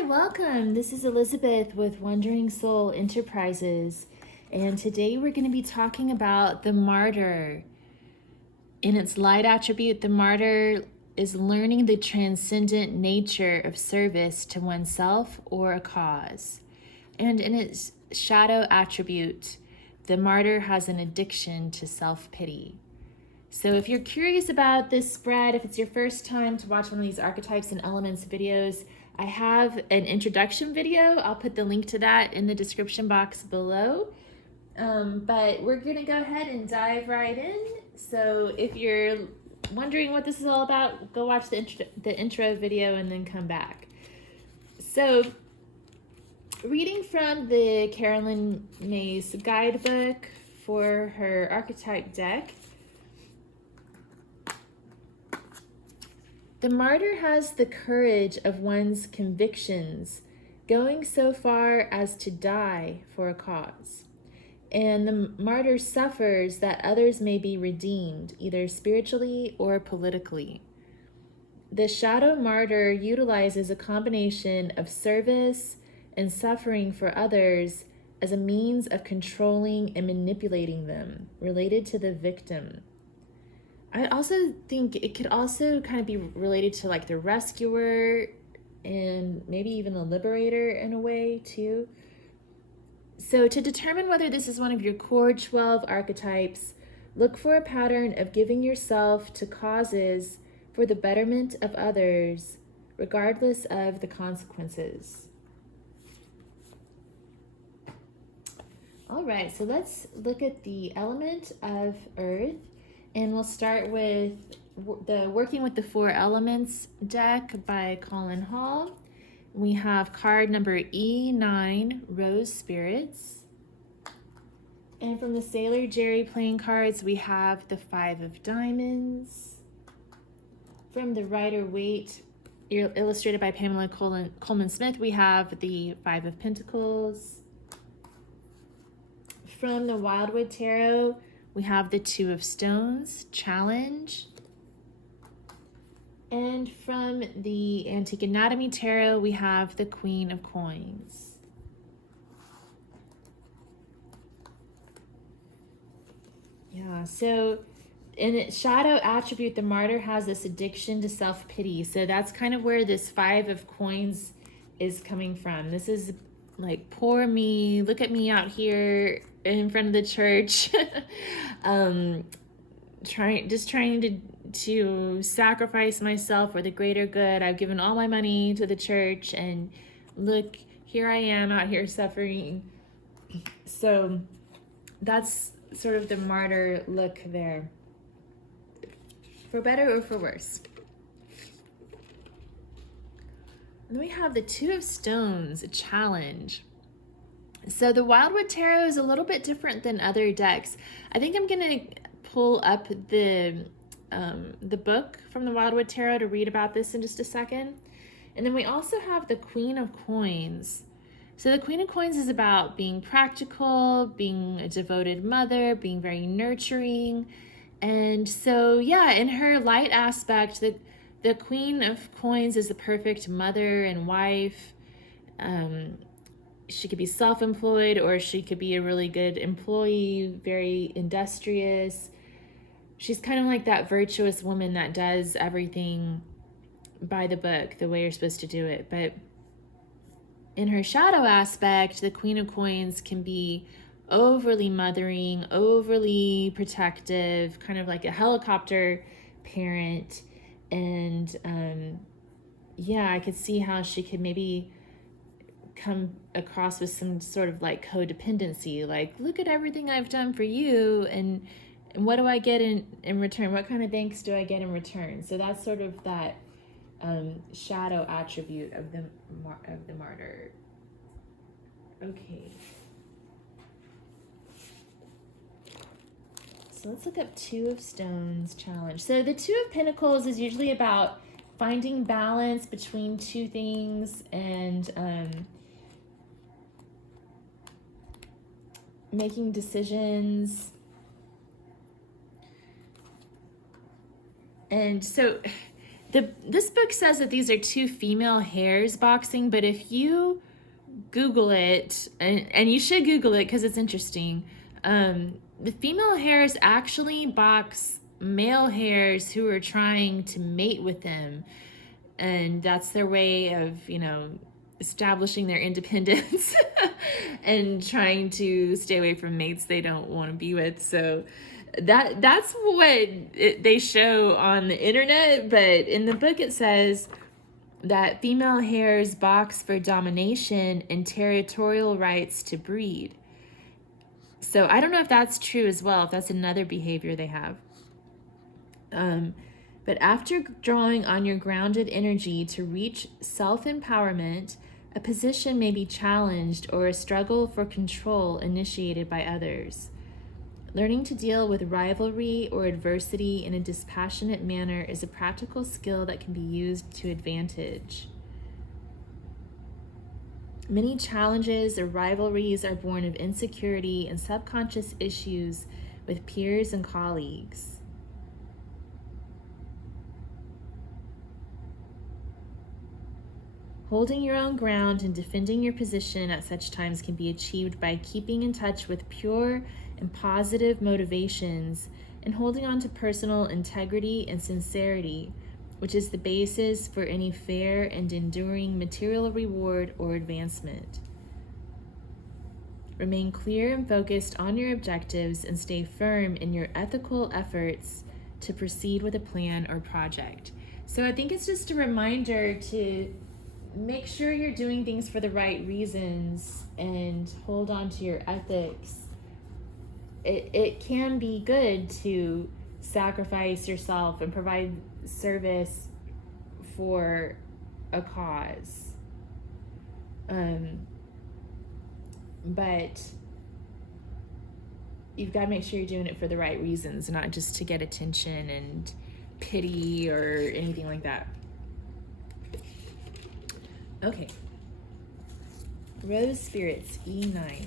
Hi, welcome. This is Elizabeth with Wandering Soul Enterprises, and today we're going to be talking about the Martyr. In its light attribute, the Martyr is learning the transcendent nature of service to oneself or a cause. And in its shadow attribute, the Martyr has an addiction to self-pity. So if you're curious about this spread, if it's your first time to watch one of these Archetypes and Elements videos, I have an introduction video. I'll put the link to that in the description box below. But we're gonna go ahead and dive right in. So if you're wondering what this is all about, go watch the intro video and then come back. So reading from the Caroline Myss guidebook for her Archetype deck, the Martyr has the courage of one's convictions, going so far as to die for a cause. And the Martyr suffers that others may be redeemed, either spiritually or politically. The Shadow Martyr utilizes a combination of service and suffering for others as a means of controlling and manipulating them, related to the victim. I also think it could also kind of be related to like the rescuer and maybe even the liberator in a way too. So to determine whether this is one of your core 12 archetypes, look for a pattern of giving yourself to causes for the betterment of others, regardless of the consequences. All right, so let's look at the element of Earth. And we'll start with the Working with the Four Elements deck by Colin. We have card number E9, Rose Spirits. And from the Sailor Jerry playing cards, we have the Five of Diamonds. From the Rider Waite, illustrated by Pamela Coleman Smith, we have the Five of Pentacles. From the Wildwood Tarot, we have the Two of Stones, Challenge. And from the Antique Anatomy Tarot, we have the Queen of Coins. Yeah, so in its shadow attribute, the Martyr has this addiction to self-pity. So that's kind of where this Five of Coins is coming from. This is like, poor me, look at me out here in front of the church, trying to sacrifice myself for the greater good. I've given all my money to the church, and look, here I am out here suffering. So that's sort of the Martyr look there, for better or for worse. And then we have the Two of Stones, a Challenge. So the Wildwood Tarot is a little bit different than other decks. I think I'm going to pull up the book from the Wildwood Tarot to read about this in just a second. And then we also have the Queen of Coins. So the Queen of Coins is about being practical, being a devoted mother, being very nurturing. And so, yeah, in her light aspect, the Queen of Coins is the perfect mother and wife. She could be self-employed, or she could be a really good employee, very industrious. She's kind of like that virtuous woman that does everything by the book, the way you're supposed to do it. But in her shadow aspect, the Queen of Coins can be overly mothering, overly protective, kind of like a helicopter parent. And yeah, I could see how she could maybe come across with some sort of like codependency, like, look at everything I've done for you, and what do I get in return? What kind of thanks do I get in return? So that's sort of that shadow attribute of the Martyr. Okay. So let's look up Two of Stones, Challenge. So the Two of Pentacles is usually about finding balance between two things and making decisions. And so This book says that these are two female hares boxing, but if you Google it, and you should Google it because it's interesting, the female hares actually box male hares who are trying to mate with them, and that's their way of, establishing their independence and trying to stay away from mates they don't want to be with. So that's what they show on the internet, but in the book it says that female hares box for domination and territorial rights to breed. So I don't know if that's true as well, if that's another behavior they have. But after drawing on your grounded energy to reach self-empowerment, a position may be challenged or a struggle for control initiated by others. Learning to deal with rivalry or adversity in a dispassionate manner is a practical skill that can be used to advantage. Many challenges or rivalries are born of insecurity and subconscious issues with peers and colleagues. Holding your own ground and defending your position at such times can be achieved by keeping in touch with pure and positive motivations and holding on to personal integrity and sincerity, which is the basis for any fair and enduring material reward or advancement. Remain clear and focused on your objectives and stay firm in your ethical efforts to proceed with a plan or project. So I think it's just a reminder to make sure you're doing things for the right reasons and hold on to your ethics. It can be good to sacrifice yourself and provide service for a cause. But you've got to make sure you're doing it for the right reasons, not just to get attention and pity or anything like that. Okay. Rose Spirits, E9.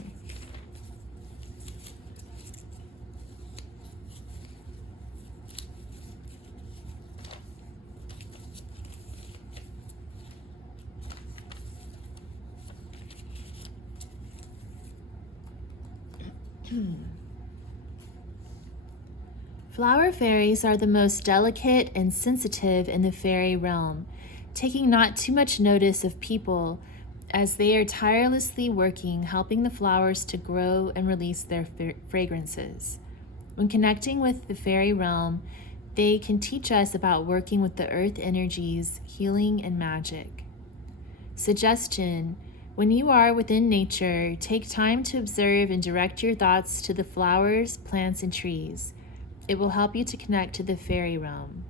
Flower fairies are the most delicate and sensitive in the fairy realm, taking not too much notice of people as they are tirelessly working, helping the flowers to grow and release their fragrances. When connecting with the fairy realm, they can teach us about working with the earth energies, healing, and magic. Suggestion: when you are within nature, take time to observe and direct your thoughts to the flowers, plants, and trees. It will help you to connect to the fairy realm.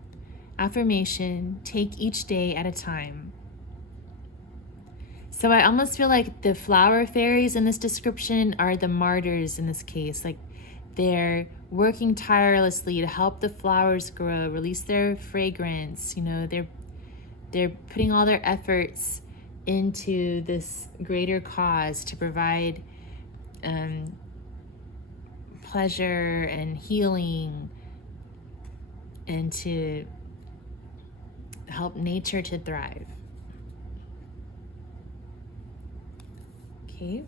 Affirmation: take each day at a time. So I almost feel like the flower fairies in this description are the martyrs in this case. Like, they're working tirelessly to help the flowers grow, release their fragrance. They're putting all their efforts into this greater cause to provide pleasure and healing, and to help nature to thrive. Okay.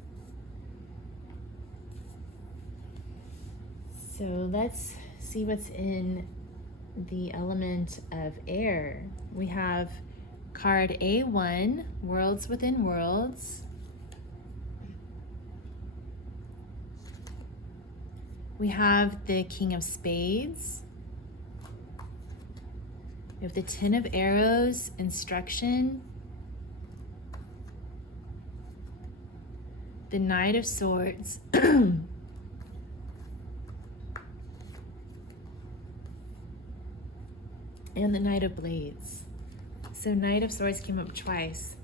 So let's see what's in the element of air. We have card A1, Worlds Within Worlds. We have the King of Spades. We have the Ten of Arrows, Instruction. The Knight of Swords. And the Knight of Blades. So Knight of Swords came up twice.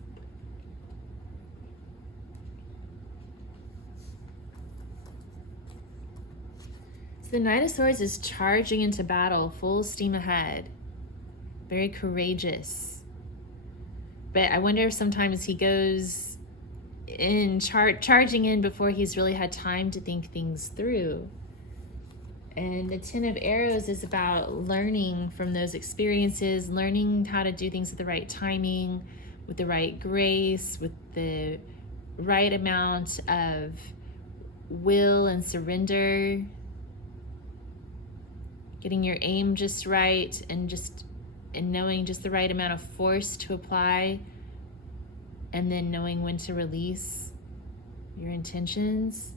So the Knight of Swords is charging into battle, full steam ahead. Very courageous. But I wonder if sometimes he goes in charging in before he's really had time to think things through. And the Ten of Arrows is about learning from those experiences, learning how to do things at the right timing, with the right grace, with the right amount of will and surrender, getting your aim just right, and knowing just the right amount of force to apply, and then knowing when to release your intentions.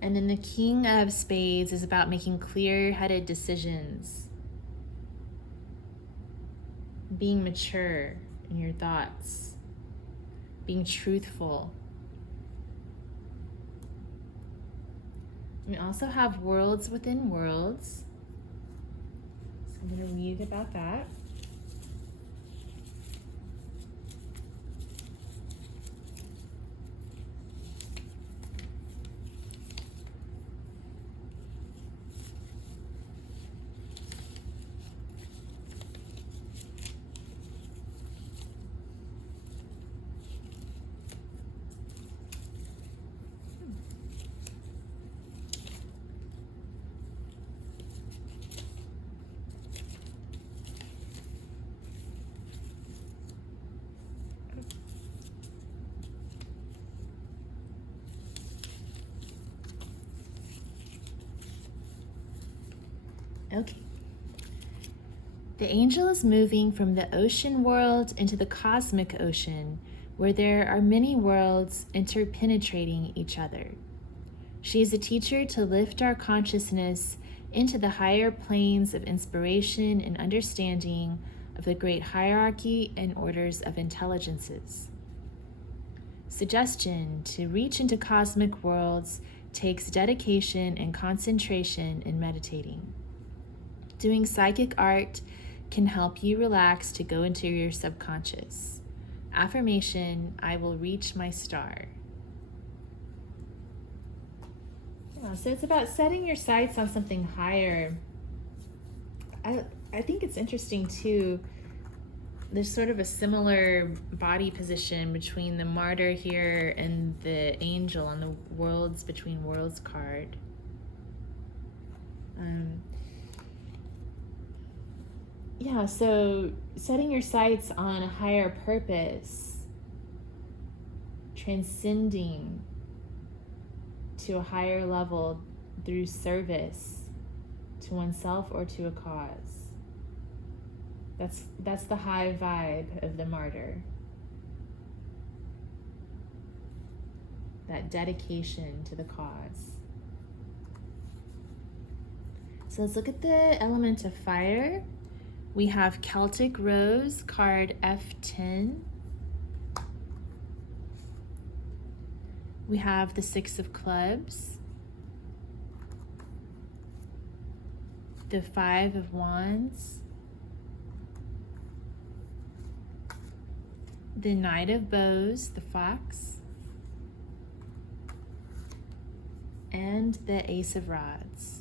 And then the King of Spades is about making clear-headed decisions, being mature in your thoughts, being truthful. We also have worlds within worlds. So I'm going to read about that. Okay. The angel is moving from the ocean world into the cosmic ocean, where there are many worlds interpenetrating each other. She is a teacher to lift our consciousness into the higher planes of inspiration and understanding of the great hierarchy and orders of intelligences. Suggestion: to reach into cosmic worlds takes dedication and concentration in meditating. Doing psychic art can help you relax to go into your subconscious. Affirmation: I will reach my star. Yeah, so it's about setting your sights on something higher. I think it's interesting too. There's sort of a similar body position between the Martyr here and the Angel on the Worlds Between Worlds card. Yeah, so setting your sights on a higher purpose, transcending to a higher level through service to oneself or to a cause. That's the high vibe of the Martyr. That dedication to the cause. So let's look at the element of fire. We have Celtic Rose, card F10. We have the Six of Clubs, the Five of Wands, the Knight of Bows, the Fox, and the Ace of Rods.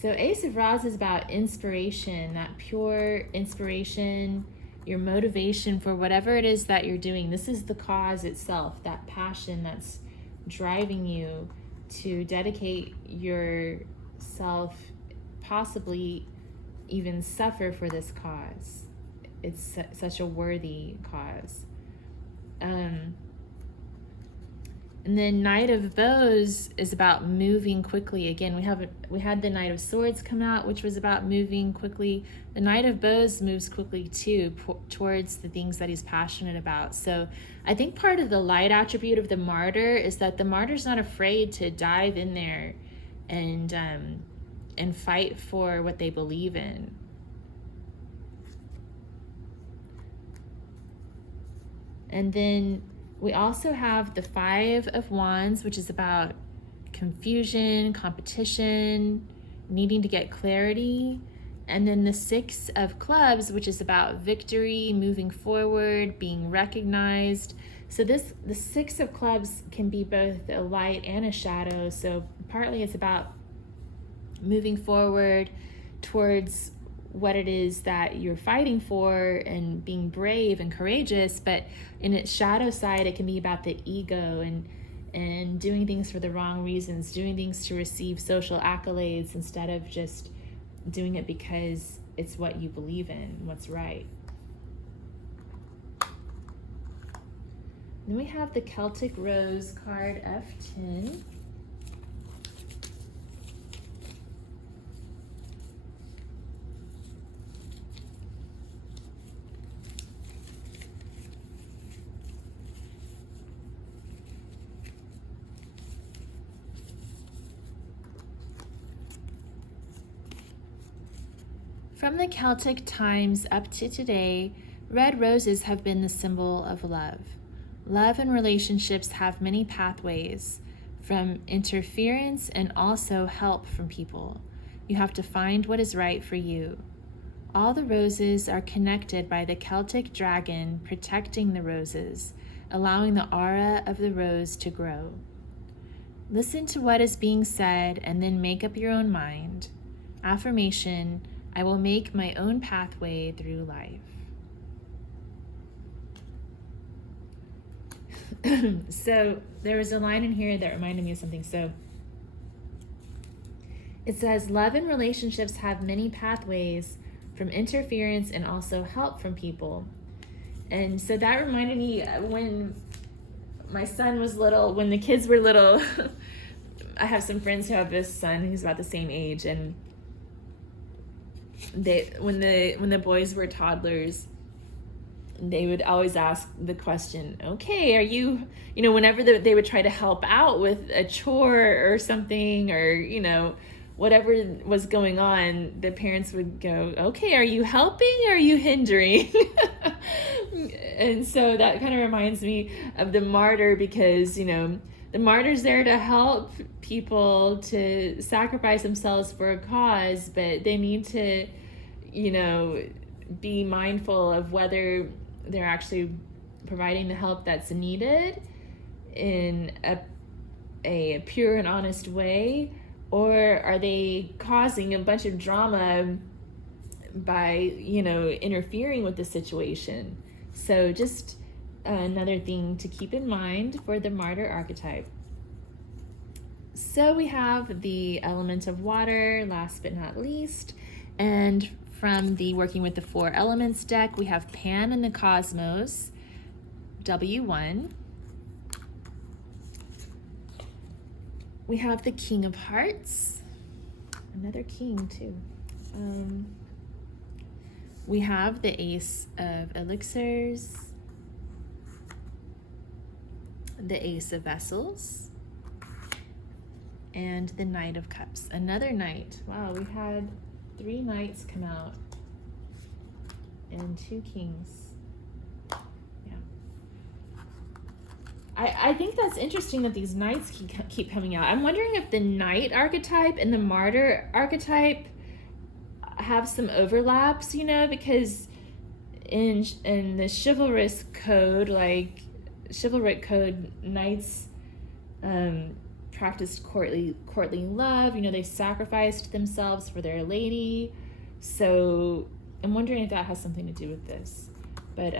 So Ace of Rods is about inspiration, that pure inspiration, your motivation for whatever it is that you're doing. This is the cause itself, that passion that's driving you to dedicate yourself, possibly even suffer for this cause. It's such a worthy cause. And then Knight of Bows is about moving quickly. Again, we had the Knight of Swords come out, which was about moving quickly. The Knight of Bows moves quickly too, towards the things that he's passionate about. So I think part of the light attribute of the Martyr is that the Martyr's not afraid to dive in there and fight for what they believe in. And then we also have the Five of Wands, which is about confusion, competition, needing to get clarity. And then the Six of Clubs, which is about victory, moving forward, being recognized. So the Six of Clubs can be both a light and a shadow. So partly it's about moving forward towards what it is that you're fighting for and being brave and courageous, but in its shadow side, it can be about the ego and doing things for the wrong reasons, doing things to receive social accolades instead of just doing it because it's what you believe in, what's right. Then we have the Celtic Rose card, F10. From the Celtic times up to today, red roses have been the symbol of love. Love and relationships have many pathways, from interference and also help from people. You have to find what is right for you. All the roses are connected by the Celtic dragon protecting the roses, allowing the aura of the rose to grow. Listen to what is being said and then make up your own mind. Affirmation: I will make my own pathway through life. So there was a line in here that reminded me of something. So it says, love and relationships have many pathways, from interference and also help from people. And so that reminded me when my son was little, when the kids were little. I have some friends who have this son who's about the same age, and when the boys were toddlers, they would always ask the question, okay, are you, whenever they would try to help out with a chore or something, or, whatever was going on, the parents would go, okay, are you helping or are you hindering? And so that kind of reminds me of the martyr, because, the martyr's there to help people to sacrifice themselves for a cause, but they need to, be mindful of whether they're actually providing the help that's needed in a pure and honest way, or are they causing a bunch of drama by, interfering with the situation? So just another thing to keep in mind for the martyr archetype. So we have the element of water, last but not least, and from the Working with the Four Elements deck, we have Pan and the Cosmos, W1. We have the King of Hearts, another king too. We have the Ace of Elixirs, the Ace of Vessels, and the Knight of Cups, another knight. Wow, we had 3 knights come out and 2 kings. Yeah. I think that's interesting that these knights keep coming out. I'm wondering if the knight archetype and the martyr archetype have some overlaps, because in the chivalrous code, like chivalric code, knights practiced courtly love. They sacrificed themselves for their lady. So I'm wondering if that has something to do with this. But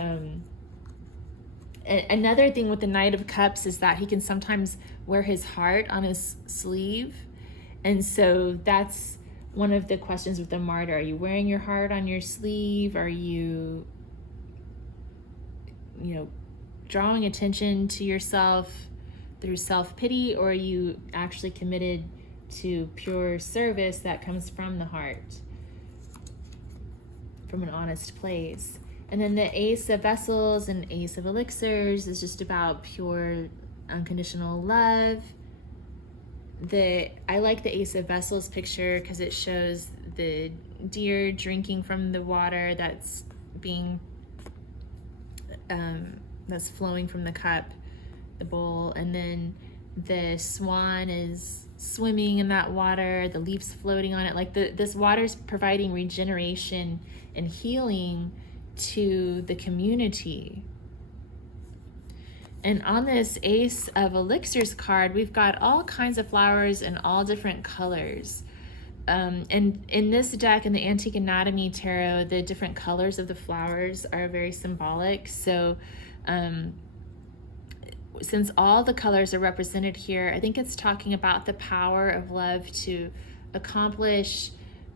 another thing with the Knight of Cups is that he can sometimes wear his heart on his sleeve. And so that's one of the questions with the martyr. Are you wearing your heart on your sleeve? Are you, drawing attention to yourself through self-pity, or are you actually committed to pure service that comes from the heart, from an honest place? And then the Ace of Vessels and Ace of Elixirs is just about pure unconditional love. I like the Ace of Vessels picture because it shows the deer drinking from the water that's being that's flowing from the cup, the bowl, and then the swan is swimming in that water, the leaves floating on it. Like this water's providing regeneration and healing to the community. And on this Ace of Elixirs card, we've got all kinds of flowers in all different colors. And in this deck, in the Antique Anatomy Tarot, the different colors of the flowers are very symbolic. So since all the colors are represented here, I think it's talking about the power of love to accomplish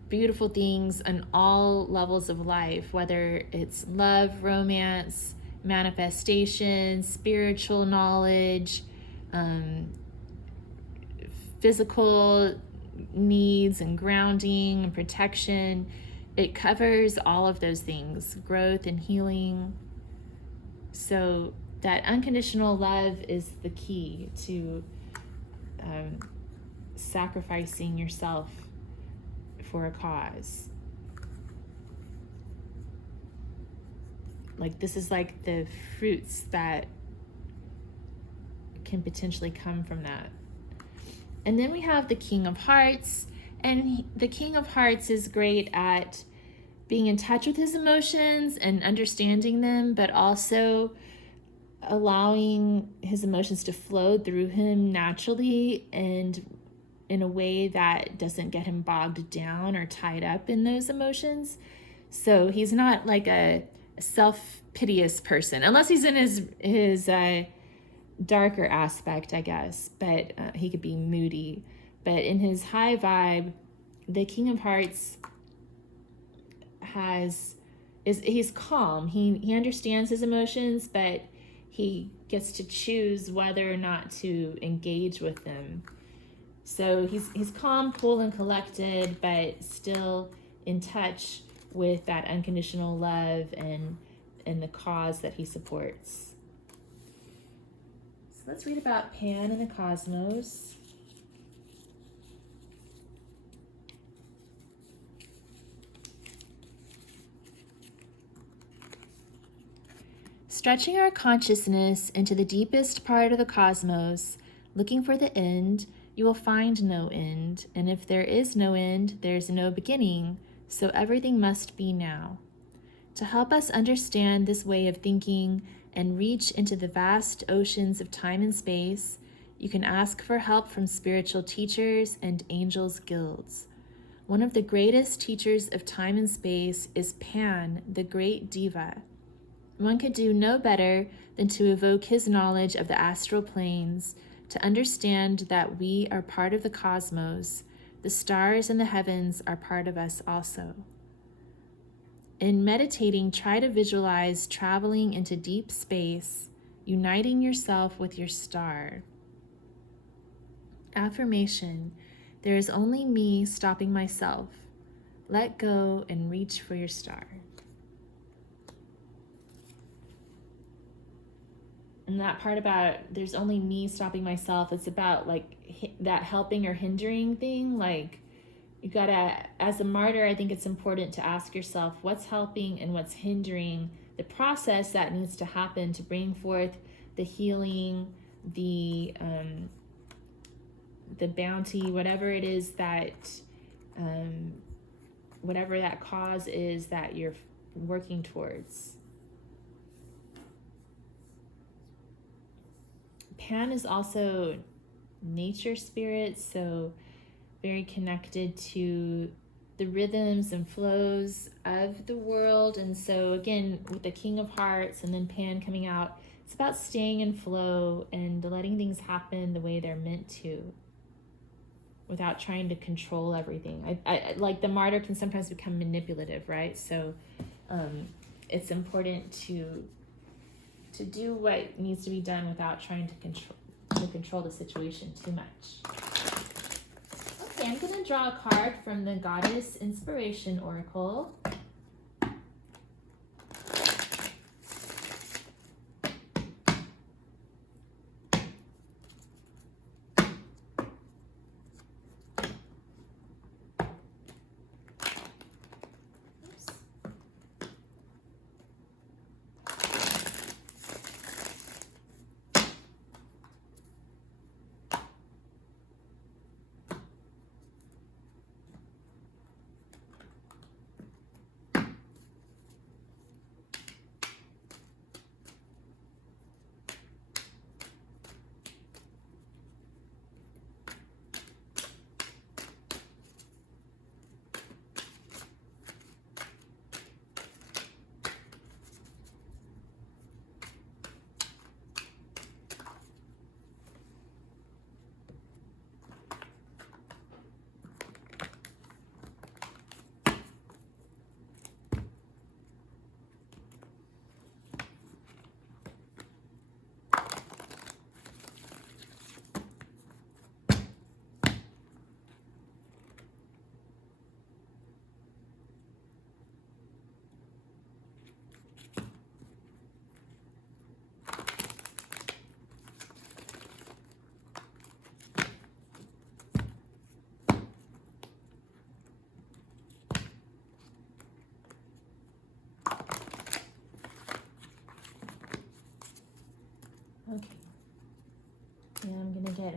beautiful things on all levels of life, whether it's love, romance, manifestation, spiritual knowledge, physical needs and grounding and protection. It covers all of those things, growth and healing. So that unconditional love is the key to sacrificing yourself for a cause. Like, this is like the fruits that can potentially come from that. And then we have the King of Hearts, and the King of Hearts is great at being in touch with his emotions and understanding them, but also allowing his emotions to flow through him naturally and in a way that doesn't get him bogged down or tied up in those emotions. So he's not like a self-piteous person, unless he's in his darker aspect, I guess, but he could be moody. But in his high vibe, the King of Hearts he's calm. He understands his emotions, but he gets to choose whether or not to engage with them. So he's calm, cool, and collected, but still in touch with that unconditional love and the cause that he supports. So let's read about Pan and the cosmos. Stretching our consciousness into the deepest part of the cosmos, looking for the end, you will find no end. And if there is no end, there is no beginning, so everything must be now. To help us understand this way of thinking and reach into the vast oceans of time and space, you can ask for help from spiritual teachers and angels' guilds. One of the greatest teachers of time and space is Pan, the great diva. One could do no better than to evoke his knowledge of the astral planes, to understand that we are part of the cosmos. The stars and the heavens are part of us also. In meditating, try to visualize traveling into deep space, uniting yourself with your star. Affirmation: there is only me stopping myself. Let go and reach for your star. And that part about there's only me stopping myself, it's about like that helping or hindering thing. Like, you gotta, as a martyr, I think it's important to ask yourself what's helping and what's hindering the process that needs to happen to bring forth the healing, the bounty, whatever it is that, whatever that cause is that you're working towards. Pan is also nature spirit, so very connected to the rhythms and flows of the world. And so again, with the King of Hearts and then Pan coming out, it's about staying in flow and letting things happen the way they're meant to, without trying to control everything. I like the martyr can sometimes become manipulative, right? So it's important to do what needs to be done without trying to control the situation too much. Okay, I'm going to draw a card from the Goddess Inspiration Oracle.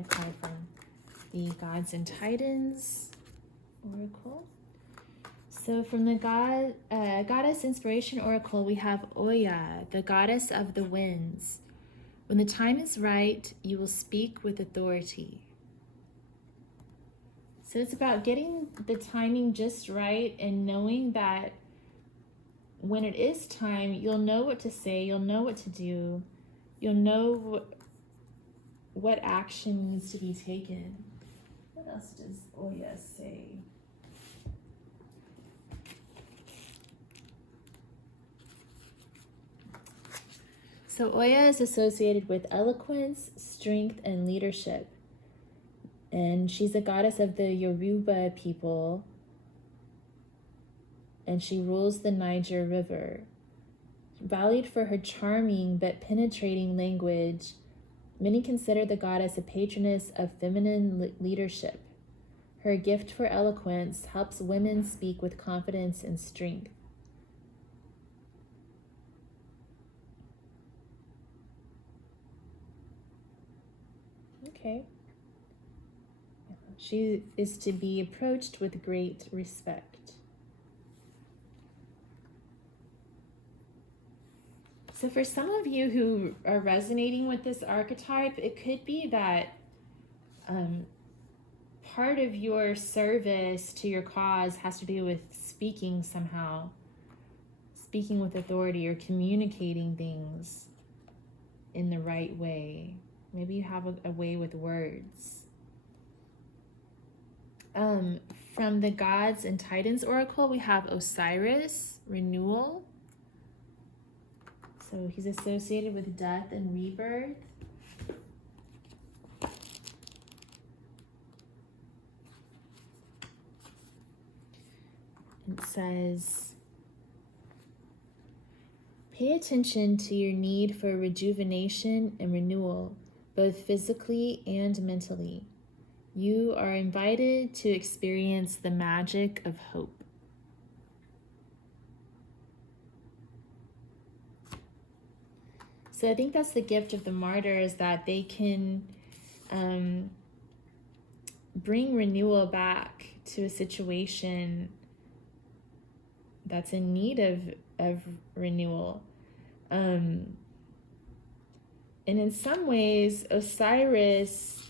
card from the Gods and Titans Oracle. So from the Goddess Inspiration Oracle, we have Oya, the Goddess of the Winds. When the time is right, you will speak with authority. So it's about getting the timing just right and knowing that when it is time, you'll know what to say, you'll know what to do, you'll know what action needs to be taken. What else does Oya say? So Oya is associated with eloquence, strength, and leadership. And she's a goddess of the Yoruba people. And she rules the Niger River. Valued for her charming but penetrating language, many consider the goddess a patroness of feminine leadership. Her gift for eloquence helps women speak with confidence and strength. Okay. She is to be approached with great respect. So for some of you who are resonating with this archetype, it could be that part of your service to your cause has to do with speaking somehow, speaking with authority or communicating things in the right way. Maybe you have a way with words. From the Gods and Titans Oracle, we have Osiris Renewal. So he's associated with death and rebirth. It says, pay attention to your need for rejuvenation and renewal, both physically and mentally. You are invited to experience the magic of hope. So I think that's the gift of the martyr, is that they can bring renewal back to a situation that's in need of renewal. And in some ways, Osiris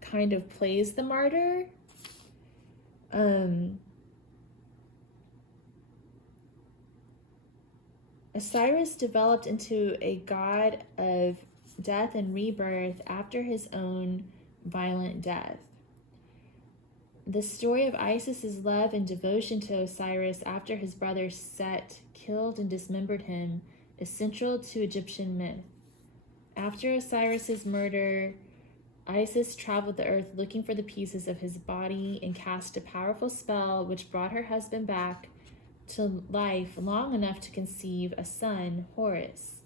kind of plays the martyr. Osiris developed into a god of death and rebirth after his own violent death. The story of Isis's love and devotion to Osiris after his brother Set killed and dismembered him is central to Egyptian myth. After Osiris's murder, Isis traveled the earth looking for the pieces of his body and cast a powerful spell which brought her husband back to life long enough to conceive a son, Horus.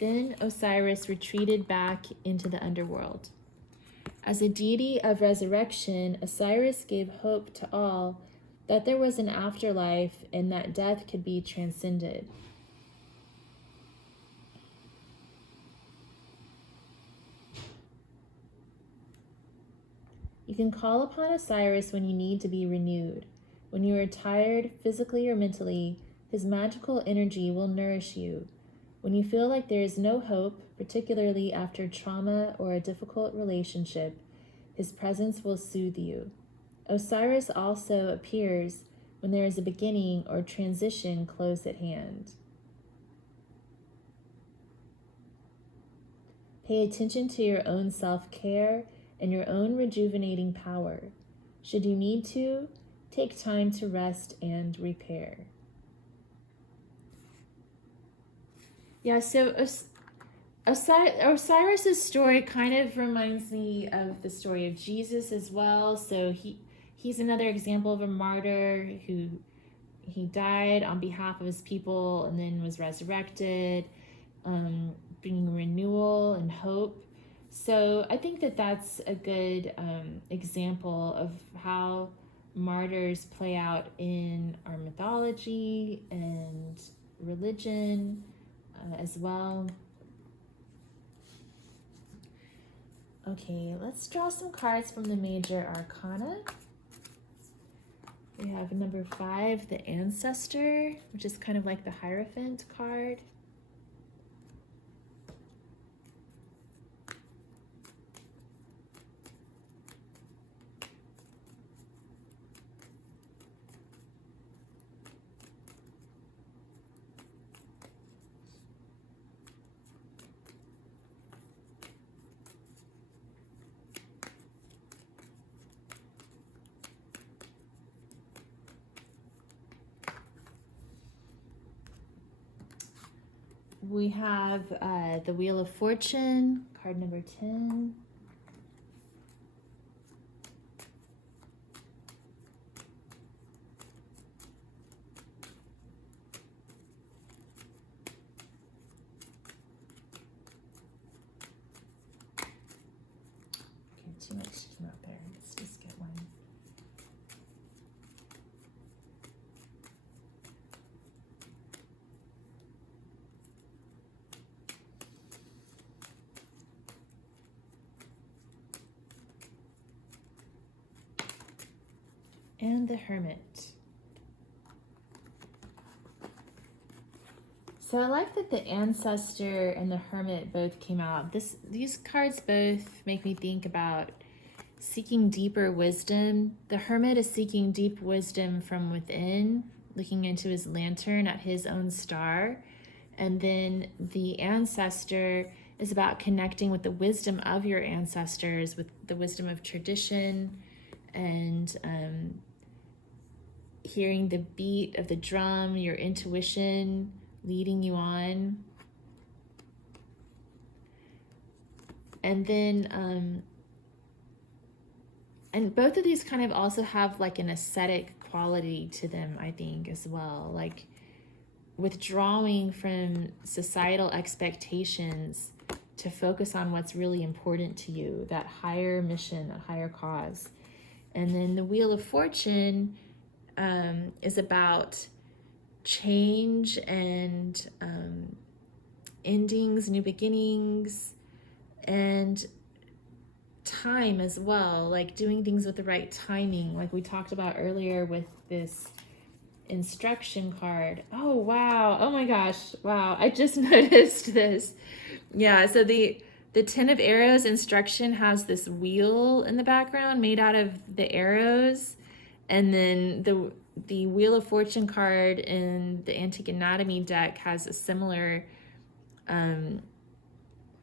Then Osiris retreated back into the underworld. As a deity of resurrection, Osiris gave hope to all that there was an afterlife and that death could be transcended. You can call upon Osiris when you need to be renewed. When you are tired, physically or mentally, his magical energy will nourish you. When you feel like there is no hope, particularly after trauma or a difficult relationship, his presence will soothe you. Osiris also appears when there is a beginning or transition close at hand. Pay attention to your own self-care and your own rejuvenating power. Should you need to, take time to rest and repair. Yeah, so Osiris's story kind of reminds me of the story of Jesus as well. So he's another example of a martyr who he died on behalf of his people and then was resurrected, bringing renewal and hope. So I think that that's a good example of how martyrs play out in our mythology and religion as well. Okay, let's draw some cards from the Major Arcana. We have number 5, the Ancestor, which is kind of like the Hierophant card. We have the Wheel of Fortune, card number 10. Okay, too much came out there. Let's just get one. And the Hermit. So I like that the Ancestor and the Hermit both came out. These cards both make me think about seeking deeper wisdom. The Hermit is seeking deep wisdom from within, looking into his lantern at his own star. And then the Ancestor is about connecting with the wisdom of your ancestors, with the wisdom of tradition, and hearing the beat of the drum, your intuition leading you on. And then, and both of these kind of also have like an ascetic quality to them, I think, as well. Like withdrawing from societal expectations to focus on what's really important to you, that higher mission, that higher cause. And then the Wheel of Fortune is about change and endings, new beginnings, and time as well, like doing things with the right timing, like we talked about earlier with this instruction card. Oh, wow. Oh my gosh. Wow. I just noticed this. Yeah, so the 10 of Arrows instruction has this wheel in the background made out of the arrows. And then the Wheel of Fortune card in the Antique Anatomy deck has a similar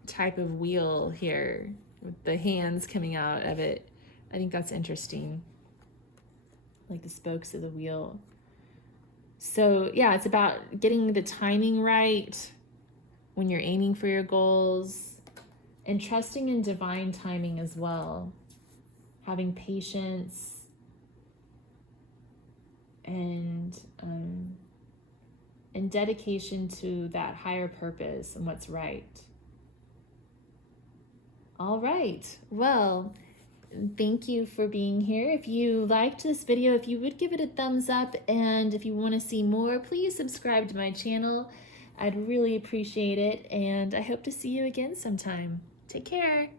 type of wheel here with the hands coming out of it. I think that's interesting. Like the spokes of the wheel. So yeah, it's about getting the timing right when you're aiming for your goals, and trusting in divine timing as well. Having patience and dedication to that higher purpose and what's right. All right, well, thank you for being here. If you liked this video, if you would give it a thumbs up, and if you want to see more, please subscribe to my channel. I'd really appreciate it, and I hope to see you again sometime. Take care.